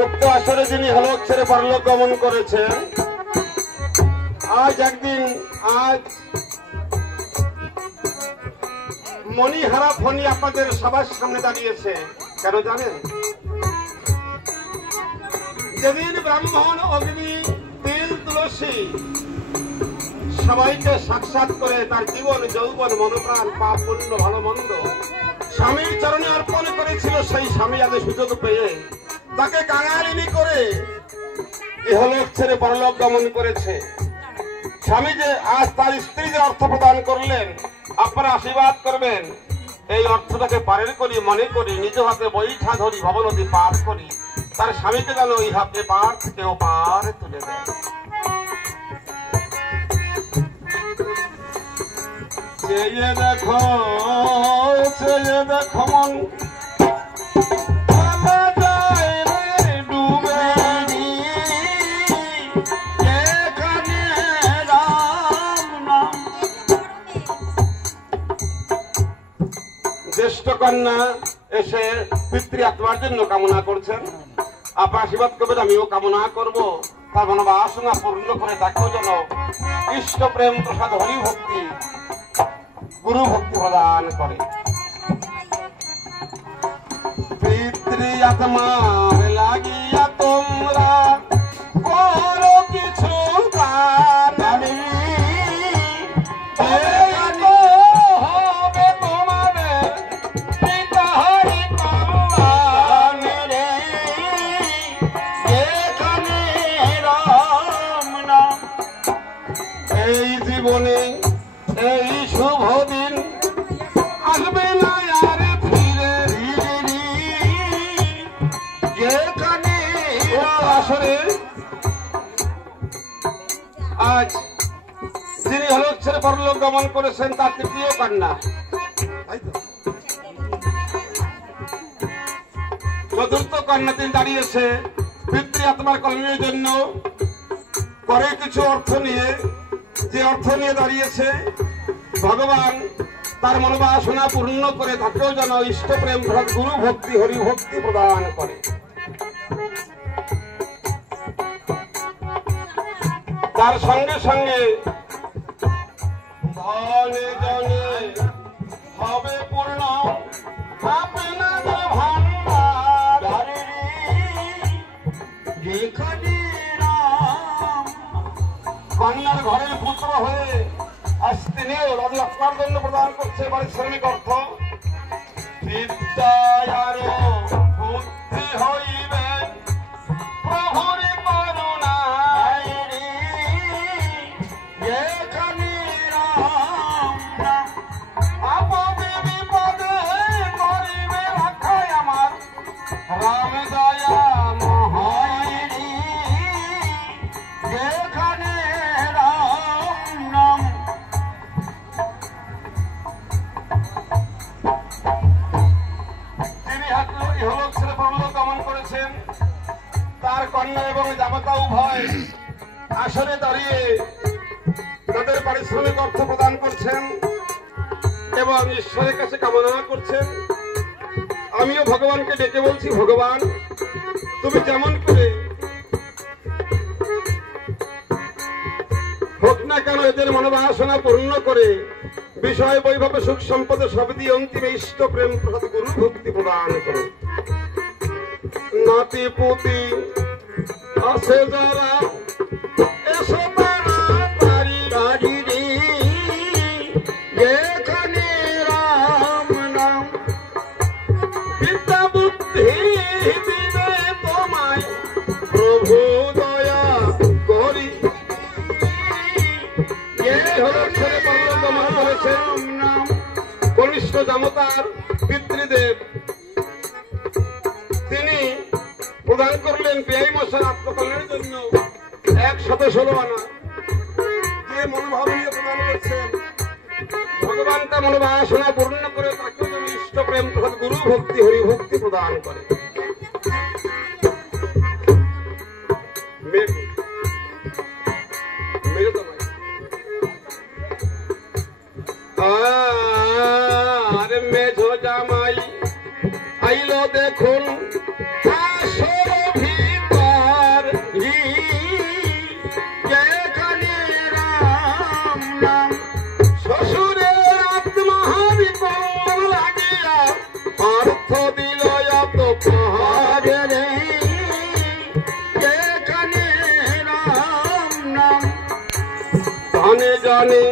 উক্ত আসরে যিনি হলক ছেড়ে পরলোক গমন করেছেন, আজ মণিহারা ফণি আপনাদের সবার সামনে দাঁড়িয়েছে। কেন জানেন? যেদিন ব্রাহ্মণ, অগ্নি, তিল, তুলসী সবাইকে সাক্ষাৎ করে তার জীবন, যৌবন, মনোপ্রাণ, পাপ, পুণ্য, ভালো মন্দ স্বামীর চরণে অর্পণ করেছিল, সেই স্বামী আজ সুযোগ পেয়ে তাকে কাঙালিনী করে ইহলোক ছেড়ে পরলোক গমন করেছে। স্বামী যে আজ তার স্ত্রী যে অর্থ প্রদান করলেন, আপনারা আশীর্বাদ করবেন এই অর্থটাকে পারের করি, মনে করি নিজ হাতে বৈঠা ধরি ভবনদী পার করি, তার স্বামীকে যেন ওই হাতে পার থেকে ও পার তুলে দেয়। চেয়ে দেখো, চেয়ে দেখো মন জ্যেষ্ঠ কন্যা এসে পিতৃ আত্মার জন্য কামনা করছেন। আপনার আশীর্বাদ করবেন, আমিও কামনা করবো তার মনোবাসনা পূর্ণ করে তাকেও যেন ইষ্ট প্রেম প্রসাদ হরি ভক্তি, গুরু ভক্তি প্রদান করে। পিতৃ আত্মার লাগিয়া তোমরা করো কিছু এই জীবনে এই শুভ দিন আসবে না আর ফিরে। যেখানে আসরে আজ যিনি হলক ছেড়ে পরলোক গমন করেছেন তার তৃতীয় কন্যা, চতুর্থ কন্যা তিনি দাঁড়িয়েছে পিতৃ আত্মার কল্যাণের জন্য করে কিছু অর্থ নিয়ে। যে অর্থ নিয়ে দাঁড়িয়েছে ভগবান তার মনোবাসনা পূর্ণ করে তাকেও যেন ইষ্ট প্রেম গুরু ভক্তি হরি ভক্তি প্রদান করে। তার সঙ্গে সঙ্গে ধনে জনে হবে পূর্ণ আপনার ভান্ডার। কন্যার ঘরের পুত্র হয়ে আজ তিনিও রাজু আপনার জন্য প্রদান করছে পারিশ্রমিক অর্থ। বিদ্যায় আরো বুদ্ধি হইবে প্রভুর করুণায়। যেখানে আপদে বিপদে করিবে রক্ষায় আমার রাম দয়া মহারি। যেখানে ইহলোক ছেড়ে পরলোক গমন করেছেন, তার কন্যা এবং জামাতা উভয় আসরে দাঁড়িয়ে তাদের পারিশ্রমিক অর্থ প্রদান করছেন এবং ঈশ্বরের কাছে কামনা করছেন। আমিও ভগবানকে ডেকে বলছি, ভগবান তুমি যেমন করে হোক না কেন এদের মনোবাসনা পূর্ণ করে বিষয় বৈভব সুখ সম্পদ সব দিয়ে অন্তিমে ইষ্ট প্রেম প্রসাদ গুরু ভক্তি প্রদান করো। নাতি পুতি আছে যারা এসো তাড়াতাড়ি গাড়ি। যেখানে রাম নাম বিদ্যা বুদ্ধি দিবে তোমায় প্রভু দয়া করি। কনিষ্ঠ জামতার পিতৃদেব তিনি প্রদান করলেন পেয়াই মশার আত্মকল্যাণের জন্য 116 আনা। যে মনোভাব নিয়ে প্রদান করছেন ভগবান তা মনোবাসনা পূর্ণ করে তাকে ইষ্ট প্রেম প্রসাদ গুরু ভক্তি হরি ভক্তি প্রদান করে। আর মেঝো জামাই আইলো দেখুন আসর ভিড়। ধনে জনে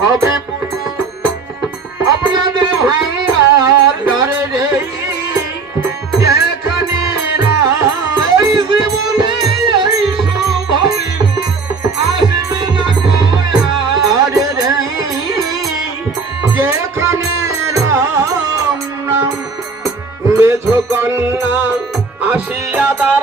হবে পূর্ণ আপনাদের ভাঙ্গার ঘরে রে এখানে এই জীবনে এই শুভদিন আসবে না কয়া ঘরে রে যেখানে রাম নাম মেঝ কন্যা আসিয়া তার